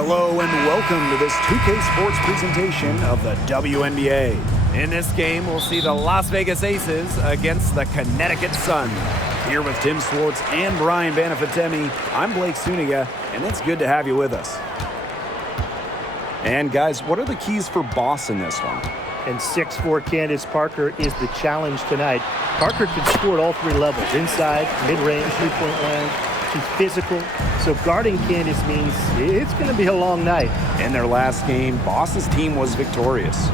Hello and welcome to this 2K Sports presentation of the WNBA. In this game, we'll see the Las Vegas Aces against the Connecticut Sun. Here with Tim Swartz and Brian Banafitemi, I'm Blake Suniga, and it's good to have you with us. And guys, what are the keys for Boss in this one? And 6'4" Candace Parker is the challenge tonight. Parker can score at all three levels, inside, mid-range, three-point line. She's physical, so guarding Candace means it's going to be a long night. In their last game, Boss's team was victorious.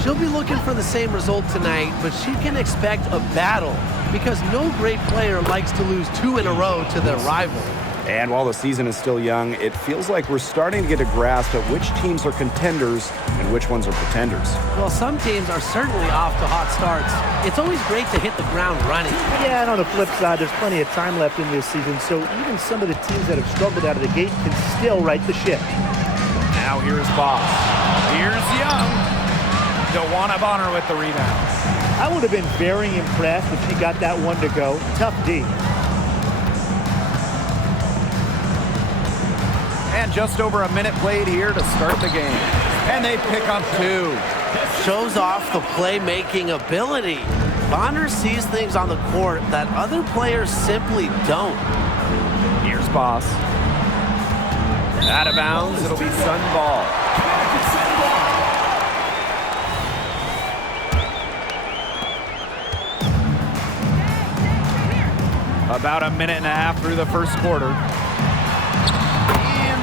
She'll be looking for the same result tonight, but she can expect a battle because no great player likes to lose two in a row to their rival. And while the season is still young, it feels like we're starting to get a grasp at which teams are contenders and which ones are pretenders. Well, some teams are certainly off to hot starts. It's always great to hit the ground running. Yeah, and on the flip side, there's plenty of time left in this season, so even some of the teams that have struggled out of the gate can still right the ship. Now here's Boss. Here's Young. DeWanna Bonner with the rebounds. I would have been very impressed if she got that one to go. Tough D. And just over a minute played here to start the game. And they pick up two. Shows off the playmaking ability. Bonner sees things on the court that other players simply don't. Here's Boss. Out of bounds, it'll be Sun ball. About a minute and a half through the first quarter.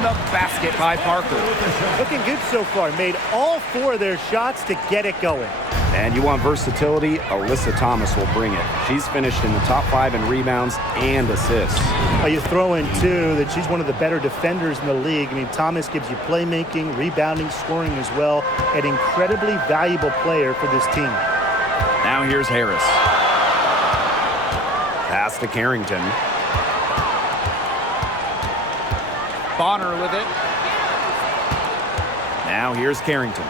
The basket by Parker. Looking good so far. Made all four of their shots to get it going. And you want versatility? Alyssa Thomas will bring it. She's finished in the top 5 in rebounds and assists. You throw in, too, that she's one of the better defenders in the league. I mean, Thomas gives you playmaking, rebounding, scoring as well. An incredibly valuable player for this team. Now here's Harris. Pass to Carrington. Bonner with it. Now here's Carrington.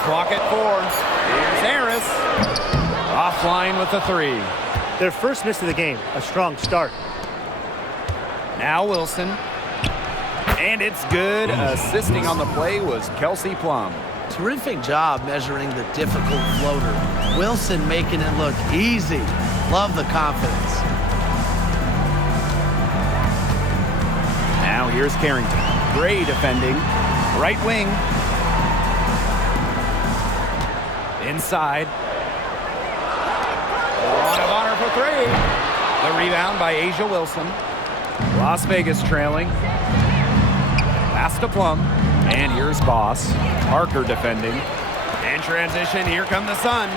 Clock at 4. Here's Harris. Offline with the 3. Their first miss of the game. A strong start. Now Wilson. And it's good. Assisting on the play was Kelsey Plum. Terrific job measuring the difficult floater. Wilson making it look easy. Love the confidence. Now here's Carrington. Gray defending. Right wing. Inside. DeWanna Bonner for 3. The rebound by Asia Wilson. Las Vegas trailing. Pass to Plum. And here's Boss. Parker defending. In transition, here come the Sun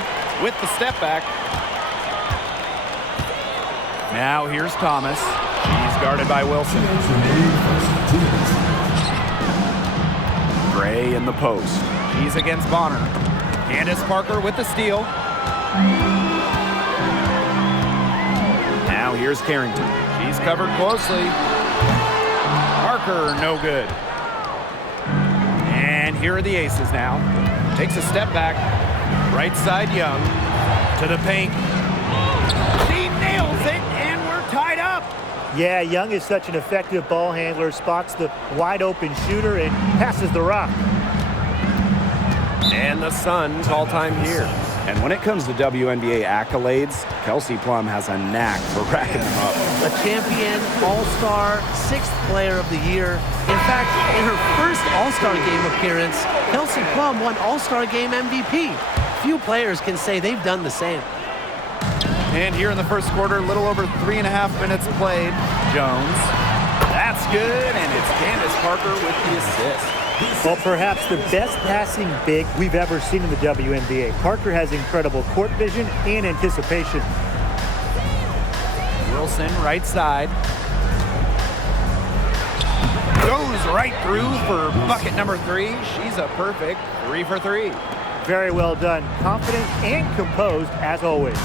with the step back. Now here's Thomas. She's guarded by Wilson. Gray in the post. She's against Bonner. Candace Parker with the steal. Now here's Carrington. She's covered closely. Parker, no good. And here are the Aces now. Takes a step back. Right side Young. To the paint. She nails it, and we're tied up. Yeah, Young is such an effective ball handler, spots the wide-open shooter, and passes the rock. And the Suns all-time here. And when it comes to WNBA accolades, Kelsey Plum has a knack for racking them up. A champion, all-star, 6th player of the year. In fact, in her first all-star game appearance, Kelsey Plum won all-star game MVP. Few players can say they've done the same. And here in the first quarter, a little over 3.5 minutes played. Jones. That's good, and it's Candace Parker with the assist. Well, perhaps the best passing big we've ever seen in the WNBA. Parker has incredible court vision and anticipation. Wilson, right side. Goes right through for bucket number 3. She's a perfect 3 for 3. Very well done. Confident and composed, as always.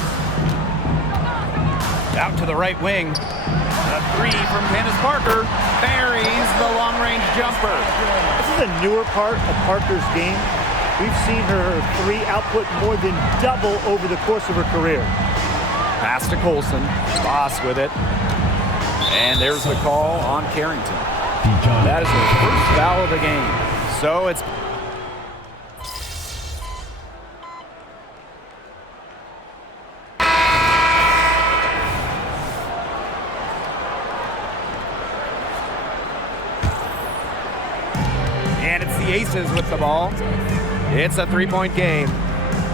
Out to the right wing. A 3 from Candace Parker. Buries the long-range jumper. This is a newer part of Parker's game. We've seen her 3 output more than double over the course of her career. Pass to Colson. Boss with it. And there's the call on Carrington. That is the first foul of the game. So it's... And it's the Aces with the ball. It's a three-point game.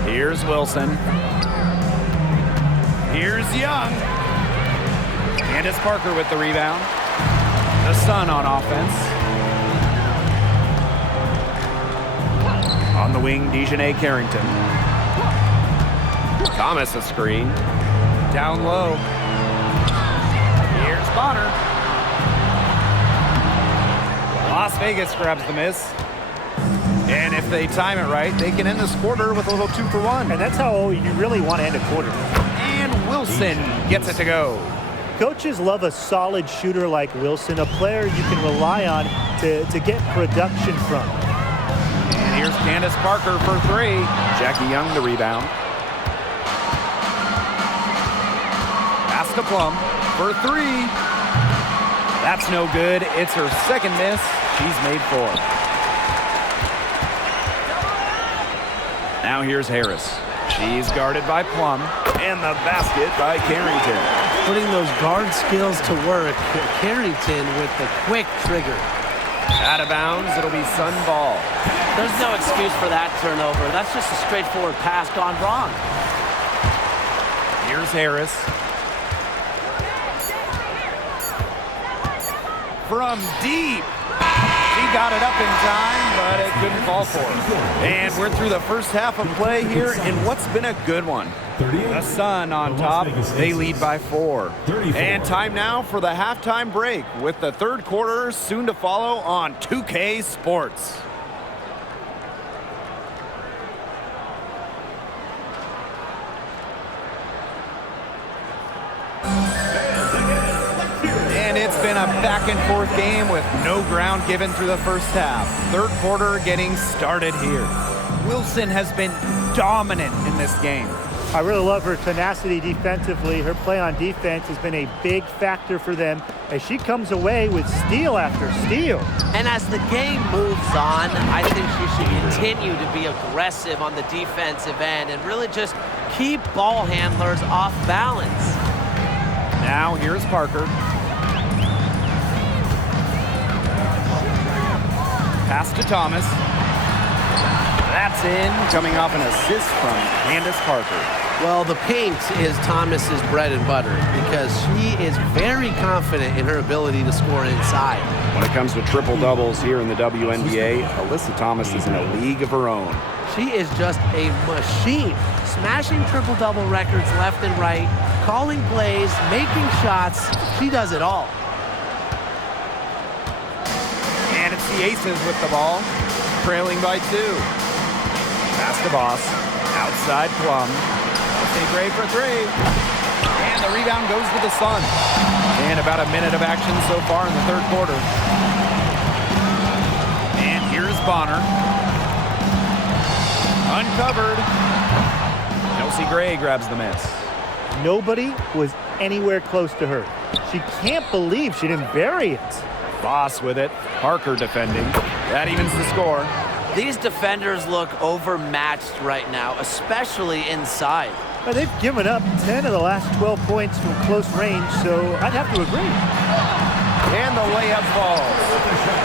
Here's Wilson. Here's Young. Candace Parker with the rebound. The Sun on offense. On the wing, Dejanay Carrington. Thomas a screen. Down low. Here's Bonner. Las Vegas grabs the miss. And if they time it right, they can end this quarter with a little 2-for-1. And that's how you really want to end a quarter. And Wilson gets it to go. Coaches love a solid shooter like Wilson, a player you can rely on to get production from. And here's Candace Parker for three. Jackie Young the rebound. Pass to Plum for three. That's no good. It's her second miss. She's made 4. Now here's Harris. She's guarded by Plum. And the basket by Carrington. Putting those guard skills to work. Carrington with the quick trigger. Out of bounds, it'll be Sun ball. There's no excuse for that turnover. That's just a straightforward pass gone wrong. Here's Harris. From deep. She got it up in time, but it couldn't fall for her. And we're through the first half of play here in what's been a good one. The Sun on top. They lead by 4. And time now for the halftime break with the third quarter soon to follow on 2K Sports. And it's been a back-and-forth game with no ground given through the first half. Third quarter getting started here. Wilson has been dominant in this game. I really love her tenacity defensively. Her play on defense has been a big factor for them as she comes away with steal after steal. And as the game moves on, I think she should continue to be aggressive on the defensive end and really just keep ball handlers off balance. Now here's Parker. Pass to Thomas. That's in, coming off an assist from Candace Parker. Well, the paint is Thomas's bread and butter because she is very confident in her ability to score inside. When it comes to triple-doubles here in the WNBA, Alyssa Thomas is in a league of her own. She is just a machine, smashing triple-double records left and right, calling plays, making shots. She does it all. And it's the Aces with the ball, trailing by 2. Pass to Boss, outside Plum. Stay Gray for 3. And the rebound goes to the Sun. And about a minute of action so far in the third quarter. And here's Bonner. Uncovered. Chelsea Gray grabs the miss. Nobody was anywhere close to her. She can't believe she didn't bury it. Boss with it. Parker defending. That evens the score. These defenders look overmatched right now, especially inside. Well, they've given up 10 of the last 12 points from close range, so I'd have to agree. And the layup falls.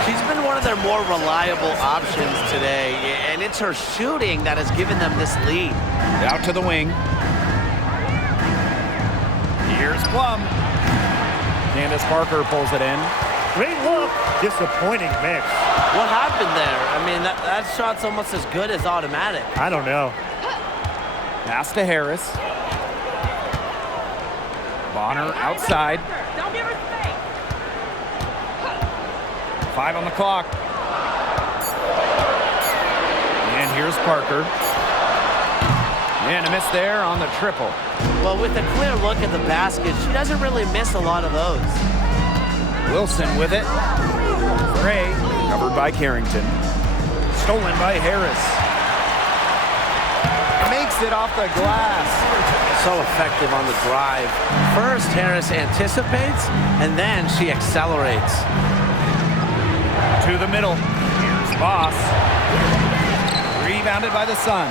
She's been one of their more reliable options today, and it's her shooting that has given them this lead. Out to the wing. Here's Plum. Candace Parker pulls it in. Great look. Disappointing miss. What happened there? I mean, that shot's almost as good as automatic. I don't know. Pass to Harris. Bonner outside. 5 on the clock. And here's Parker. And a miss there on the triple. Well, with a clear look at the basket, she doesn't really miss a lot of those. Wilson with it. Gray, covered by Carrington. Stolen by Harris. Makes it off the glass. So effective on the drive. First, Harris anticipates, and then she accelerates. To the middle. Here's Voss. Rebounded by the Sun.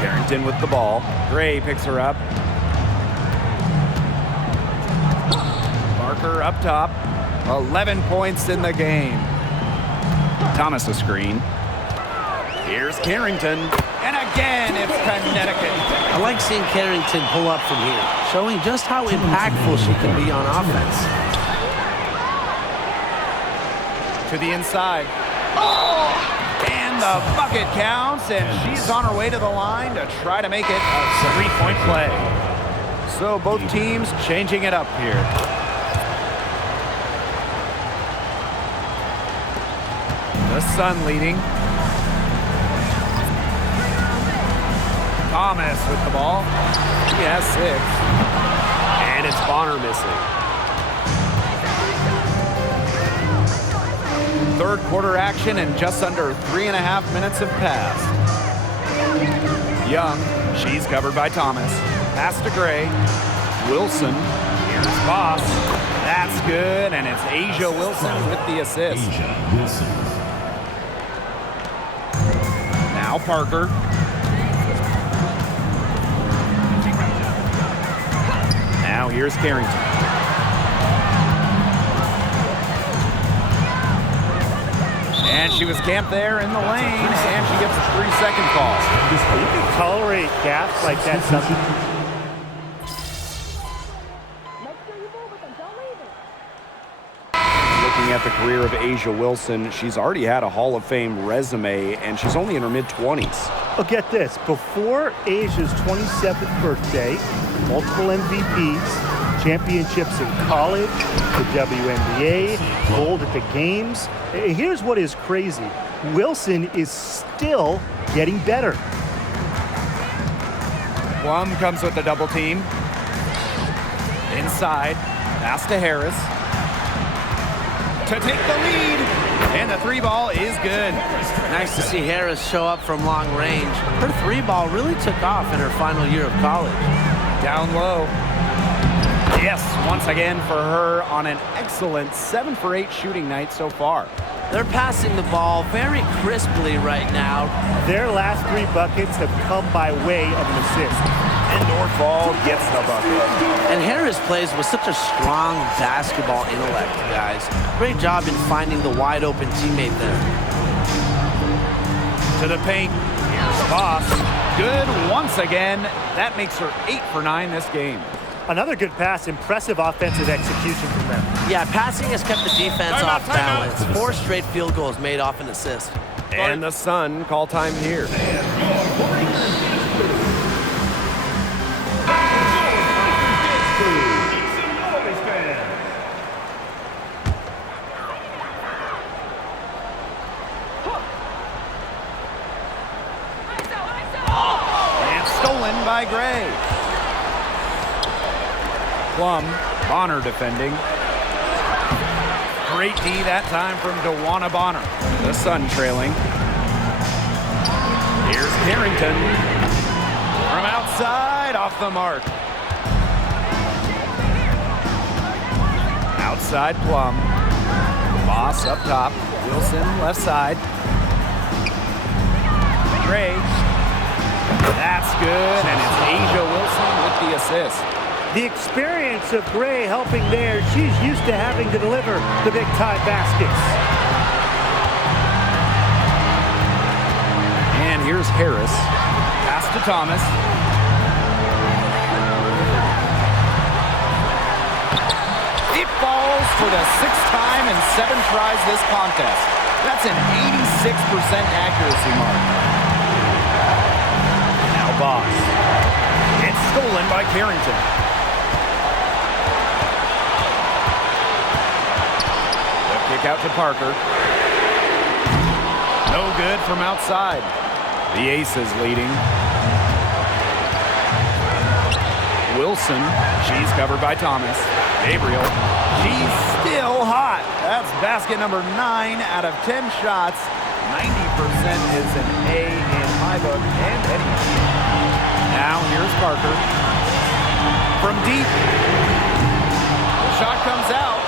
Carrington with the ball. Gray picks her up. Parker up top. 11 points in the game. Thomas a screen. Here's Carrington. And again, it's Connecticut. I like seeing Carrington pull up from here, showing just how impactful she can be on offense. To the inside. And the bucket counts, and she's on her way to the line to try to make it a three-point play. So both teams changing it up here. The Sun leading. Thomas with the ball. He has 6. And it's Bonner missing. Third quarter action, and just under 3.5 minutes have passed. Young, she's covered by Thomas. Pass to Gray. Wilson. Here's Voss. That's good, and it's Asia Wilson with the assist. Now Parker. Now here's Carrington. And she was camped there in the lane, and she gets a 3-second call. You can tolerate gaps like that sometimes. Looking at the career of Asia Wilson, she's already had a Hall of Fame resume, and she's only in her mid-20s. Well, get this. Before Asia's 27th birthday, multiple MVPs, championships in college, the WNBA, gold at the games. Here's what is crazy. Wilson is still getting better. Plum comes with the double team. Inside, pass to Harris. To take the lead, and the 3-ball is good. Nice to see Harris show up from long range. Her 3-ball really took off in her final year of college. Down low. Yes, once again for her on an excellent 7 for 8 shooting night so far. They're passing the ball very crisply right now. Their last 3 buckets have come by way of an assist. And Northfall gets the bucket. And Harris plays with such a strong basketball intellect, guys. Great job in finding the wide open teammate there. To the paint. Here's Voss. Good once again. That makes her 8 for 9 this game. Another good pass. Impressive offensive execution from them. Yeah, passing has kept the defense off balance. 4 straight field goals made off an assist. And the Sun call time here. By Gray. Plum, Bonner defending. Great D that time from DeWanna Bonner. The Sun trailing. Here's Carrington. From outside, off the mark. Outside Plum. Voss up top. Wilson left side. Gray. That's good, and it's Asia Wilson with the assist. The experience of Gray helping there. She's used to having to deliver the big-time baskets. And here's Harris. Pass to Thomas. It falls for the 6th time in 7 tries this contest. That's an 86% accuracy mark. Voss. It's stolen by Carrington. The kick out to Parker. No good from outside. The Aces leading. Wilson. She's covered by Thomas. Gabriel. She's still hot. That's basket number 9 out of 10 shots. 90% is an A in high look and any. Now here's Parker. From deep. The shot comes out.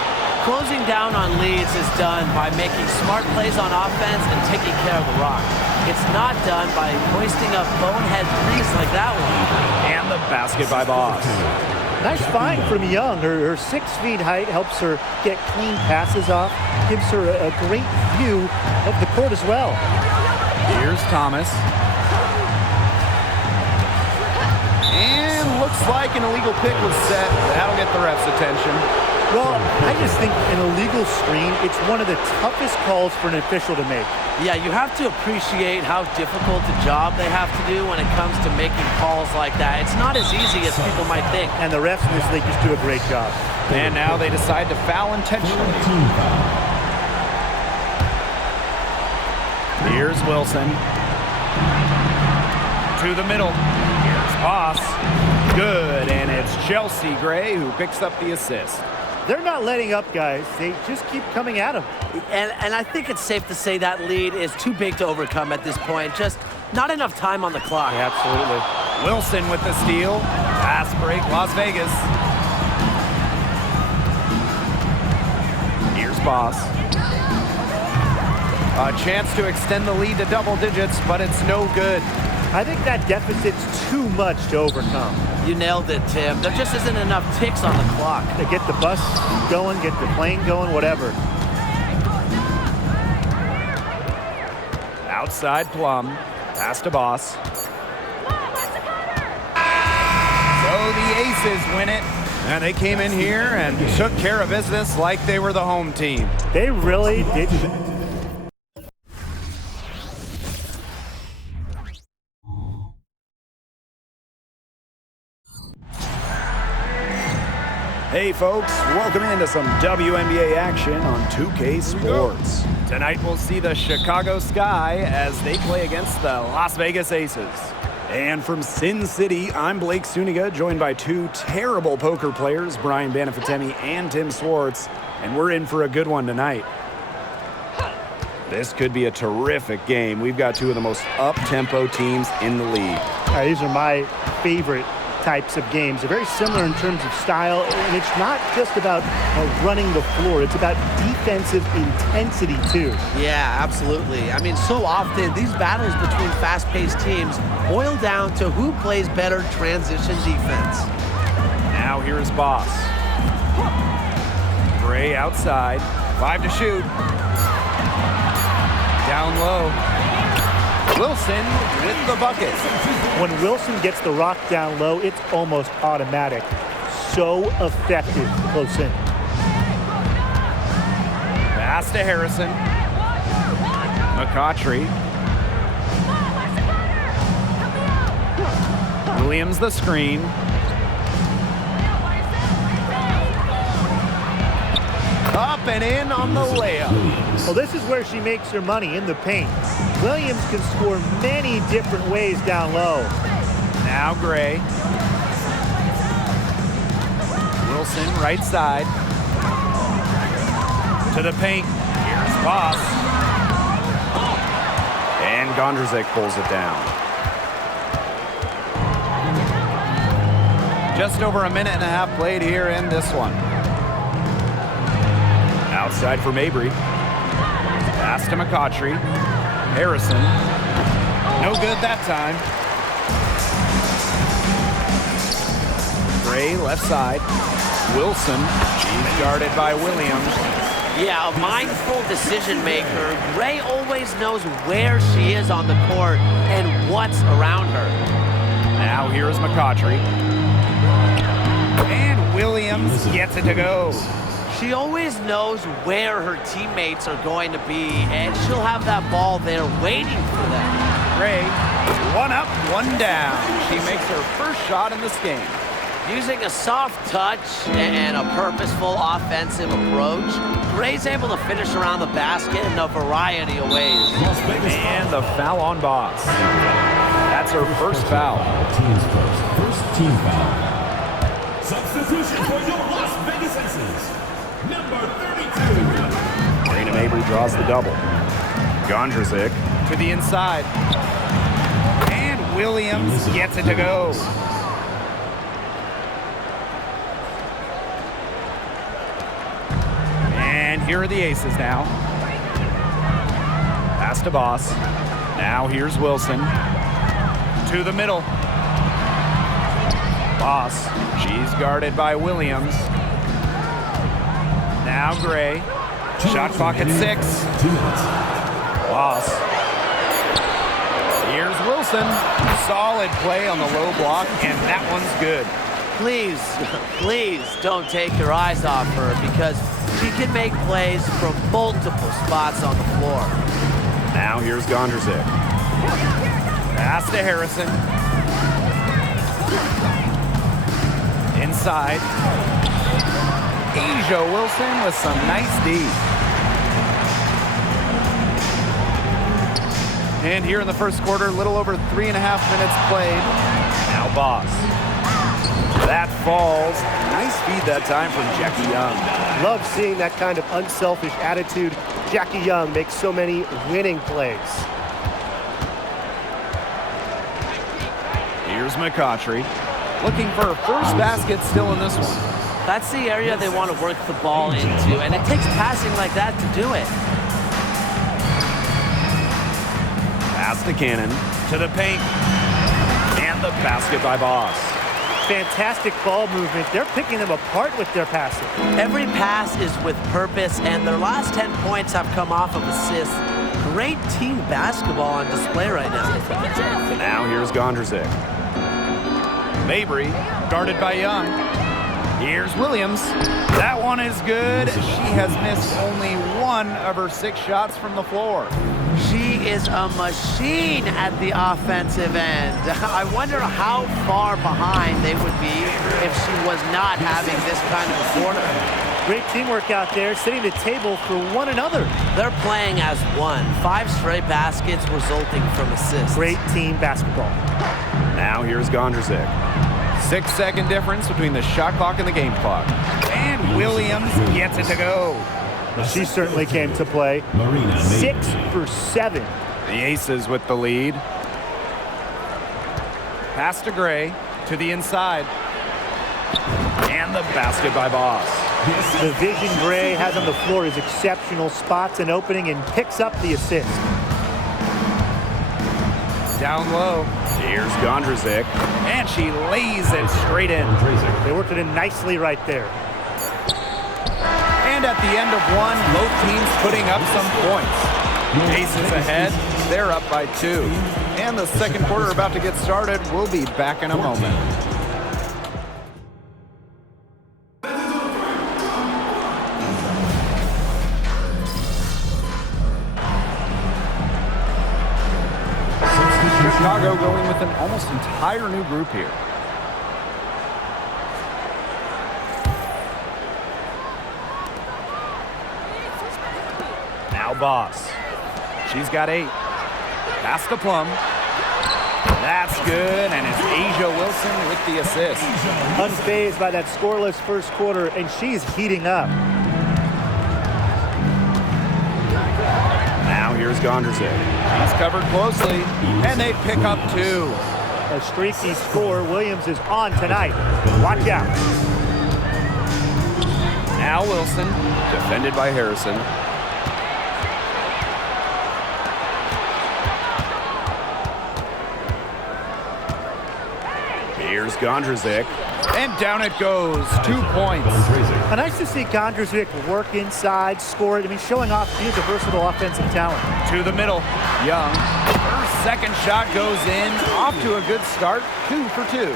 Closing down on leads is done by making smart plays on offense and taking care of the rock. It's not done by hoisting up bonehead threes like that one. And the basket by Boss. Nice find from Young. Her 6 feet height helps her get clean passes off, gives her a great view of the court as well. Here's Thomas. And looks like an illegal pick was set. That'll get the ref's attention. Well, I just think an illegal screen, it's one of the toughest calls for an official to make. Yeah, you have to appreciate how difficult a job they have to do when it comes to making calls like that. It's not as easy as people might think. And the refs in this league just do a great job. And now they decide to foul intentionally. Here's Wilson. To the middle. Here's Boss. Good, and it's Chelsea Gray who picks up the assist. They're not letting up, guys. They just keep coming at them. And I think it's safe to say that lead is too big to overcome at this point. Just not enough time on the clock. Yeah, absolutely. Wilson with the steal. Pass break, Las Vegas. Here's Boss. A chance to extend the lead to double digits, but it's no good. I think that deficit's too much to overcome. You nailed it, Tim. There just isn't enough ticks on the clock. They get the bus going, get the plane going, whatever. Outside Plum. Pass to Boss. So the Aces win it. And they came in here and took care of business like they were the home team. They really did. Hey folks, welcome into some WNBA action on 2K Sports. Tonight we'll see the Chicago Sky as they play against the Las Vegas Aces. And from Sin City, I'm Blake Suniga, joined by 2 terrible poker players, Brian Banafitemi and Tim Swartz, and we're in for a good one tonight. This could be a terrific game. We've got 2 of the most up-tempo teams in the league. These are my favorite types of games. They're very similar in terms of style, and it's not just about running the floor. It's about defensive intensity, too. Yeah, absolutely. I mean, so often these battles between fast-paced teams boil down to who plays better transition defense. Now here's Boss. Gray outside. 5 to shoot. Down low. Wilson with the bucket. When Wilson gets the rock down low, it's almost automatic. So effective close in. Pass to Harrison. McCautry. Williams the screen. Up and in on the layup. Well, this is where she makes her money, in the paint. Williams can score many different ways down low. Now Gray. Wilson right side. To the paint. Here's Boss. And Gondrzik pulls it down. Just over a minute and a half played here in this one. Outside for Mabry. Pass to McCautry. Harrison. No good that time. Gray left side. Wilson. She's guarded by Williams. Yeah, a mindful decision maker. Gray always knows where she is on the court and what's around her. Now here's McCautry. And Williams gets it to go. She always knows where her teammates are going to be, and she'll have that ball there waiting for them. Gray, 1 up, 1 down. She makes her first shot in this game. Using a soft touch and a purposeful offensive approach, Gray's able to finish around the basket in a variety of ways. And the foul on Boss. That's her first foul. Team's first team foul. Substitution for your Las Vegas Aces. Number 32. Raina Mabry draws the double. Gondrzik to the inside. And Williams gets it to go. And here are the aces now. Pass to Boss. Now here's Wilson. To the middle. Boss. She's guarded by Williams. Now Gray. Shot clock at 6. Boss. Here's Wilson. Solid play on the low block, and that one's good. Please, please don't take your eyes off her because she can make plays from multiple spots on the floor. Now here's Gondrzik. Pass to Harrison. Inside. Asia Wilson with some nice D. And here in the first quarter, a little over 3.5 minutes played. Now Boss. That falls. Nice feed that time from Jackie Young. Love seeing that kind of unselfish attitude. Jackie Young makes so many winning plays. Here's McCautry. Looking for her first basket still in this one. That's the area they want to work the ball into, and it takes passing like that to do it. Pass to Cannon. To the paint. And the basket by Boss. Fantastic ball movement. They're picking them apart with their passing. Every pass is with purpose, and their last 10 points have come off of assists. Great team basketball on display right now. Now here's Gondrzik. Mabry, guarded by Young. Here's Williams. That one is good. She has missed only 1 of her 6 shots from the floor. She is a machine at the offensive end. I wonder how far behind they would be if she was not having this kind of a quarter. Great teamwork out there, setting the table for one another. They're playing as one. 5 straight baskets resulting from assists. Great team basketball. Now here's Gondrzik. 6-second difference between the shot clock and the game clock. And Williams gets it to go. She certainly came to play. 6 for 7. The Aces with the lead. Pass to Gray. To the inside. And the basket by Boss. The vision Gray has on the floor is exceptional. Spots an opening and picks up the assist. Down low. Here's Gondrzik. And she lays it straight in. They worked it in nicely right there. And at the end of one, both teams putting up some points. Aces ahead. They're up by 2. And the second quarter about to get started. We'll be back in a moment. Chicago going with an almost entire new group here. Now Boss. She's got 8. Pass to Plum. That's good, and it's Asia Wilson with the assist. Unfazed by that scoreless first quarter, and she's heating up. Now here's Gondrzik. He's covered closely, and they pick up 2. A streaky score. Williams is on tonight. Watch out. Now Wilson, defended by Harrison. Here's Gondrzik, and down it goes. 2 points. Nice to see Gondrzik work inside, score it. I mean, showing off he's a versatile offensive talent. To the middle, Young. Her second shot goes in. Off to a good start. 2 for 2.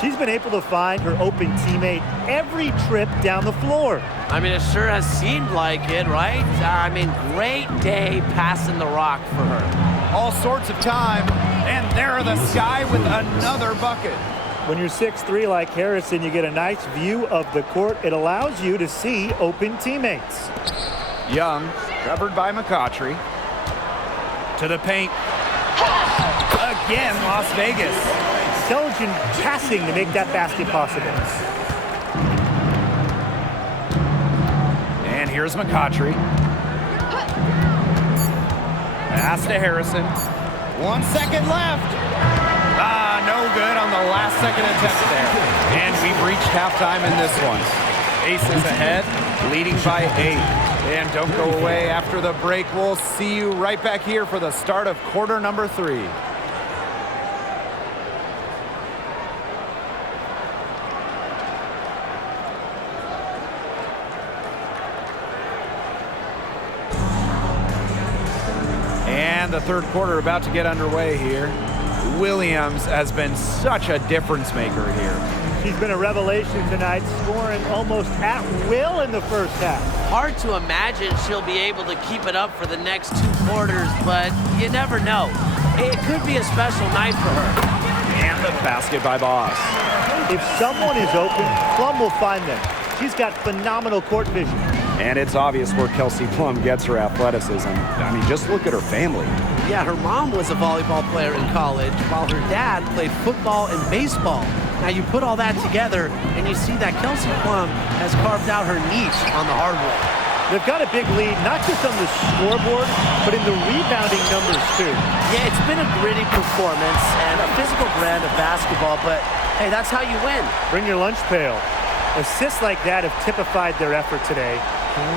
She's been able to find her open teammate every trip down the floor. I mean, it sure has seemed like it, right? I mean, great day passing the rock for her. All sorts of time, and there the Sky with another bucket. When you're 6'3" like Harrison, you get a nice view of the court. It allows you to see open teammates. Young, covered by McCautry. To the paint. Again, Las Vegas. Intelligent passing to make that basket possible. And here's McCautry. Pass to Harrison. 1 second left. No good on the last second attempt there. And we've reached halftime in this one. Aces ahead, leading by 8. And don't go away after the break. We'll see you right back here for the start of quarter number 3. And the third quarter about to get underway here. Williams has been such a difference maker here. She's been a revelation tonight, scoring almost at will in the first half. Hard to imagine she'll be able to keep it up for the next 2 quarters, but you never know. It could be a special night for her. And the basket by Boss. If someone is open, Plum will find them. She's got phenomenal court vision. And it's obvious where Kelsey Plum gets her athleticism. I mean, just look at her family. Yeah, her mom was a volleyball player in college, while her dad played football and baseball. Now you put all that together, and you see that Kelsey Plum has carved out her niche on the hardwood. They've got a big lead, not just on the scoreboard, but in the rebounding numbers, too. Yeah, it's been a gritty performance and a physical brand of basketball, but hey, that's how you win. Bring your lunch pail. Assists like that have typified their effort today.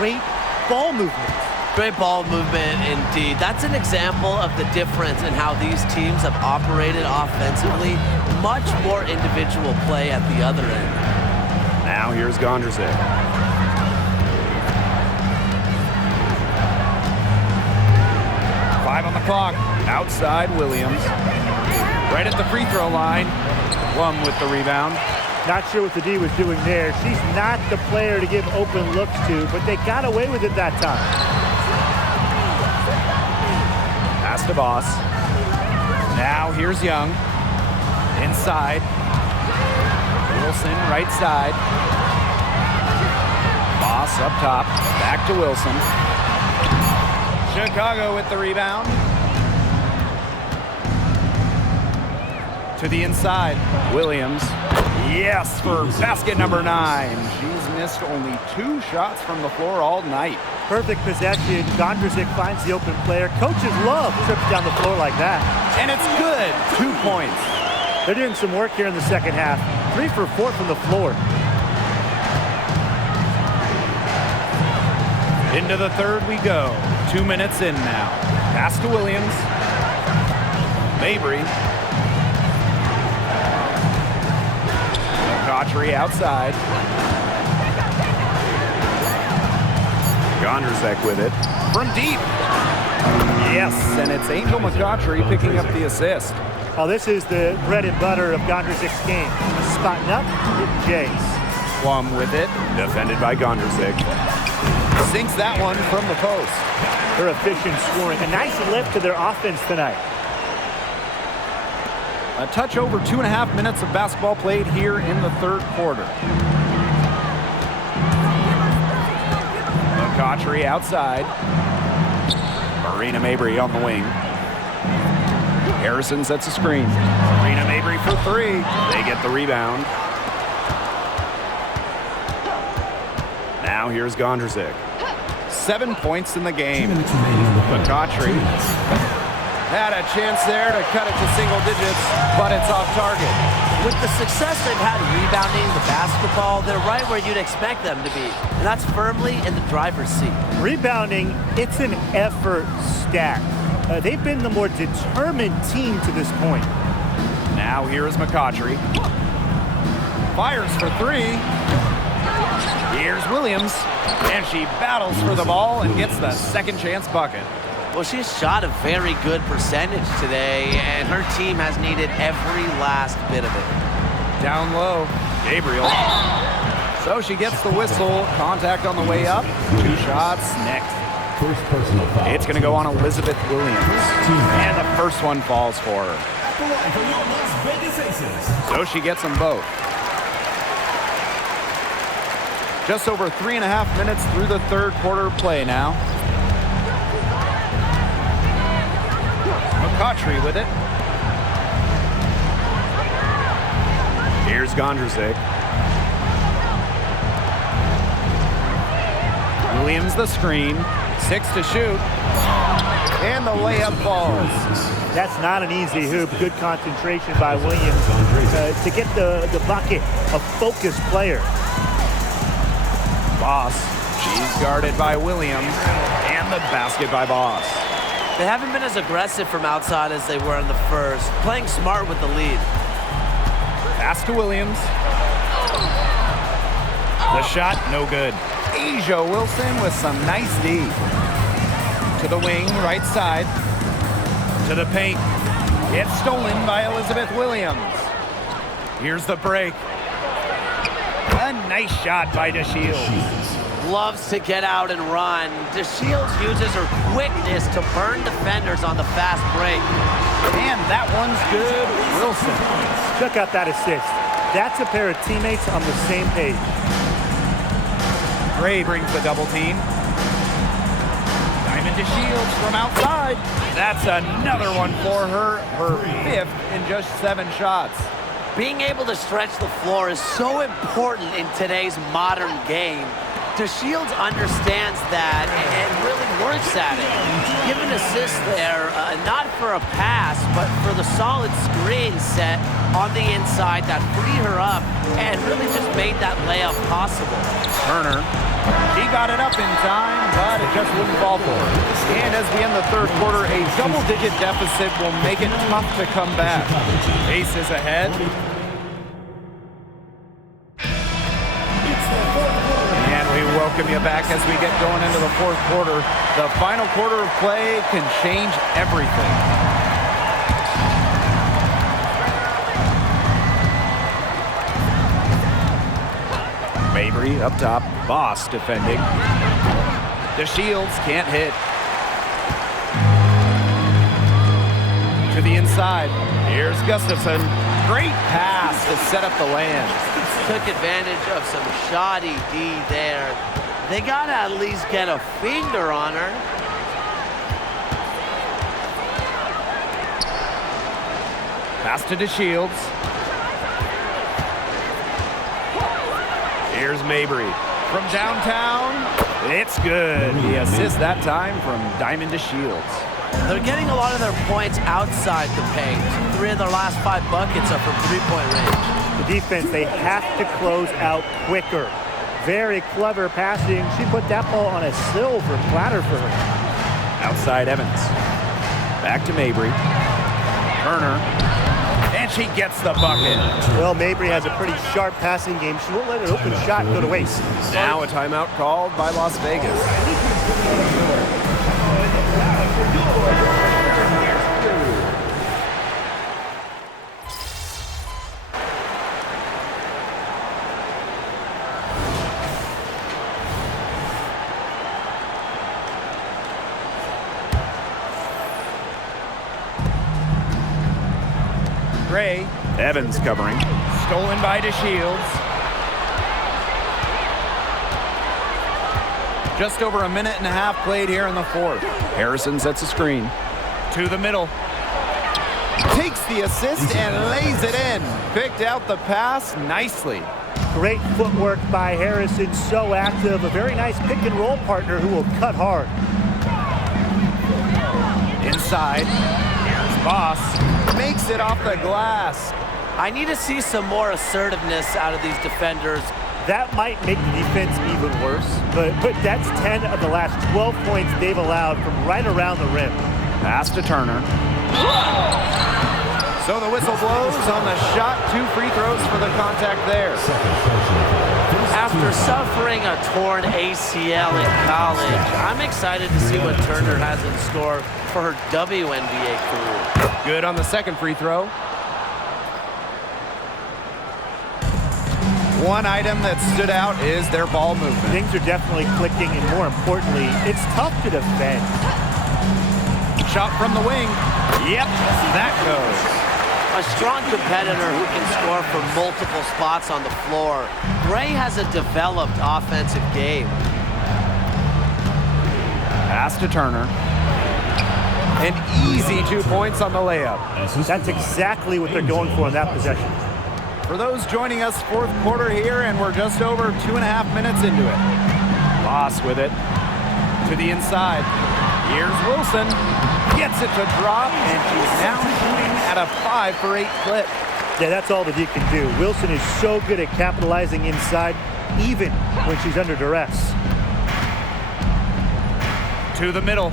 Great ball movement. Great ball movement indeed. That's an example of the difference in how these teams have operated offensively. Much more individual play at the other end. Now here's Gondrzik. Five on the clock. Outside Williams. Right at the free throw line. Plum with the rebound. Not sure what the D was doing there. She's not the player to give open looks to, but they got away with it that time. Pass to Boss. Now here's Young. Inside. Wilson right side. Boss up top. Back to Wilson. Chicago with the rebound. To the inside. Williams. Yes, for basket number 9. She's missed only 2 shots from the floor all night. Perfect possession. Gondrzik finds the open player. Coaches love trips down the floor like that. And it's good. 2 points. They're doing some work here in the second half. 3 for 4 from the floor. Into the third we go. 2 minutes in now. Pass to Williams. Mabry. McCautry outside. Gondrzik with it. From deep. Yes, and it's Angel McCautry picking up the assist. Oh, this is the bread and butter of Gondrzik's game. Spotting up, hitting Jays. Plum with it. Defended by Gondrzik. Sinks that one from the post. Her efficient scoring. A nice lift to their offense tonight. A touch over 2.5 minutes of basketball played here in the third quarter. McCautry outside. Marina Mabry on the wing. Harrison sets a screen. Marina Mabry for 3. They get the rebound. Now here's Gondrzik. 7 points in the game. McCautry had a chance there to cut it to single digits, but it's off target. With the success they've had rebounding the basketball, they're right where you'd expect them to be, and that's firmly in the driver's seat. Rebounding, it's an effort stat. They've been the more determined team to this point. Now here is McCautry. Fires for 3. Here's Williams, and she battles for the ball and gets the second chance bucket. Well, she's shot a very good percentage today, and her team has needed every last bit of it. Down low, Gabriel. So she gets the whistle. Contact on the way up. 2 shots next. First personal foul. It's going to go on Elizabeth Williams. And the first one falls for her. For your Las Vegas Aces. So she gets them both. Just over 3.5 minutes through the third quarter play now. McCautry with it. Here's Gondrzik. Williams the screen. 6 to shoot. And the layup falls. That's not an easy hoop. Good concentration by Williams to get the bucket. A focused player. Boss. She's guarded by Williams. And the basket by Boss. They haven't been as aggressive from outside as they were in the first. Playing smart with the lead. Pass to Williams. The shot, no good. Asia Wilson with some nice D. To the wing, right side. To the paint. It's stolen by Elizabeth Williams. Here's the break. A nice shot by DeShields. Loves to get out and run. DeShields uses her quickness to burn defenders on the fast break. And that one's good. Wilson. Check out that assist. That's a pair of teammates on the same page. Gray brings the double team. Diamond DeShields from outside. That's another one for her. Her fifth in just 7 shots. Being able to stretch the floor is so important in today's modern game. DeShields understands that and really works at it. Give an assist there, not for a pass, but for the solid screen set on the inside that freed her up and really just made that layup possible. Turner, she got it up in time, but it just wouldn't fall for her. And as we end the third quarter, a double-digit deficit will make it tough to come back. Aces ahead. Welcome you back as we get going into the fourth quarter. The final quarter of play can change everything. Mabry up top. Boss defending. DeShields can't hit. To the inside. Here's Gustafson. Great pass to set up the land. Took advantage of some shoddy D there. They gotta at least get a finger on her. Pass to DeShields. Here's Mabry. From downtown, it's good. He assists that time from Diamond DeShields. They're getting a lot of their points outside the paint. 3 of their last 5 buckets are from three-point range. The defense, they have to close out quicker. Very clever passing. She put that ball on a silver platter for her. Outside Evans. Back to Mabry. Turner. And she gets the bucket. Well, Mabry has a pretty sharp passing game. She won't let an open shot go to waste. Now a timeout called by Las Vegas. Gray. Evans covering. Stolen by DeShields. Just over a minute and a half played here in the fourth. Harrison sets a screen. To the middle. Takes the assist and lays it in. Picked out the pass nicely. Great footwork by Harrison. So active. A very nice pick and roll partner who will cut hard. Inside. Here's Boss. Makes it off the glass. I need to see some more assertiveness out of these defenders. That might make the defense even worse, but that's 10 of the last 12 points they've allowed from right around the rim. Pass to Turner. So the whistle blows on the shot. 2 free throws for the contact there. After suffering a torn ACL in college, I'm excited to see what Turner has in store for her WNBA career. Good on the second free throw. One item that stood out is their ball movement. Things are definitely clicking, and more importantly, it's tough to defend. Shot from the wing. Yep, that goes. A strong competitor who can score from multiple spots on the floor. Gray has a developed offensive game. Pass to Turner. An easy 2 points on the layup. That's exactly what they're going for in that possession. For those joining us, fourth quarter here, and we're just over 2.5 minutes into it. Boss with it. To the inside. Here's Wilson. Gets it to drop, and she's now shooting at a 5 for 8 clip. Yeah, that's all that he can do. Wilson is so good at capitalizing inside, even when she's under duress. To the middle.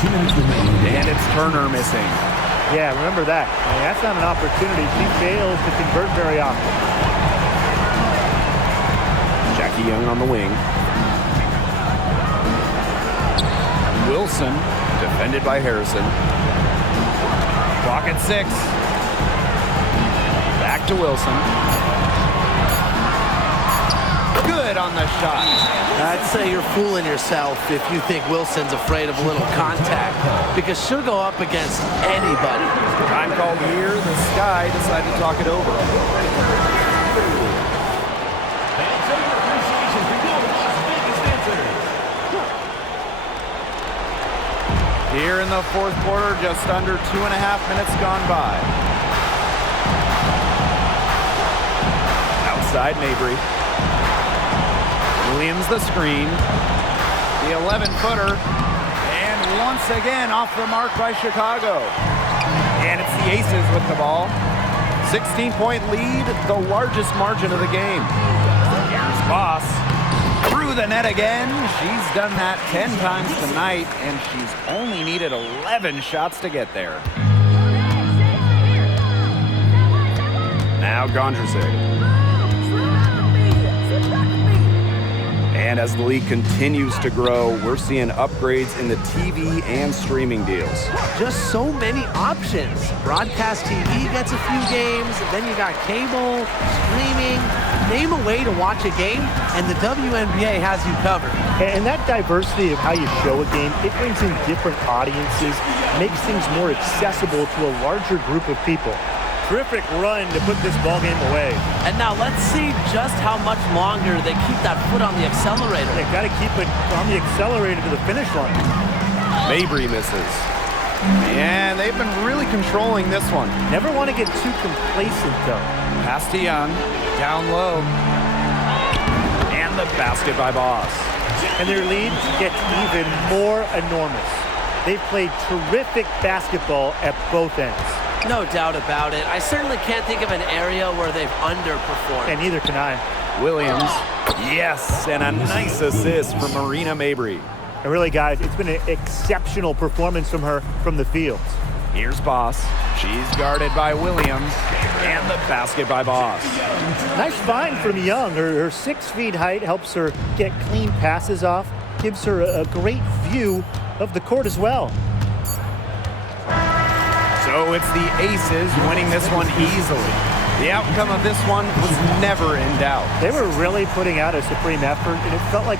2 minutes remaining. And it's Turner missing. Yeah, remember that. I mean, that's not an opportunity. She fails to convert very often. Jackie Young on the wing. Wilson, defended by Harrison. Clock at 6. Back to Wilson. Good on the shot. I'd say you're fooling yourself if you think Wilson's afraid of a little contact, because she'll go up against anybody. Time called here. The Sky decided to talk it over. Here in the fourth quarter, just under 2.5 minutes gone by. Outside Mabry. Williams the screen. The 11-footer. And once again off the mark by Chicago. And it's the Aces with the ball. 16-point lead, the largest margin of the game. Here's Boss. Through the net again. She's done that 10 times tonight, and she's only needed 11 shots to get there. Now Gondrzik. And as the league continues to grow, we're seeing upgrades in the TV and streaming deals. Just so many options. Broadcast TV gets a few games, then you got cable, streaming. Name a way to watch a game, and the WNBA has you covered. And that diversity of how you show a game, it brings in different audiences, makes things more accessible to a larger group of people. Terrific run to put this ball game away. And now let's see just how much longer they keep that foot on the accelerator. They've got to keep it on the accelerator to the finish line. Mabry misses. And they've been really controlling this one. Never want to get too complacent, though. Pass to Young. Down low. And the basket by Boss. And their lead gets even more enormous. They've played terrific basketball at both ends. No doubt about it. I certainly can't think of an area where they've underperformed. And neither can I. Williams. Yes, and a nice assist from Marina Mabry. And really, guys, it's been an exceptional performance from her from the field. Here's Boss. She's guarded by Williams. And the basket by Boss. Nice find from Young. Her 6 feet height helps her get clean passes off, gives her a great view of the court as well. So it's the Aces winning this one easily. The outcome of this one was never in doubt. They were really putting out a supreme effort, and it felt like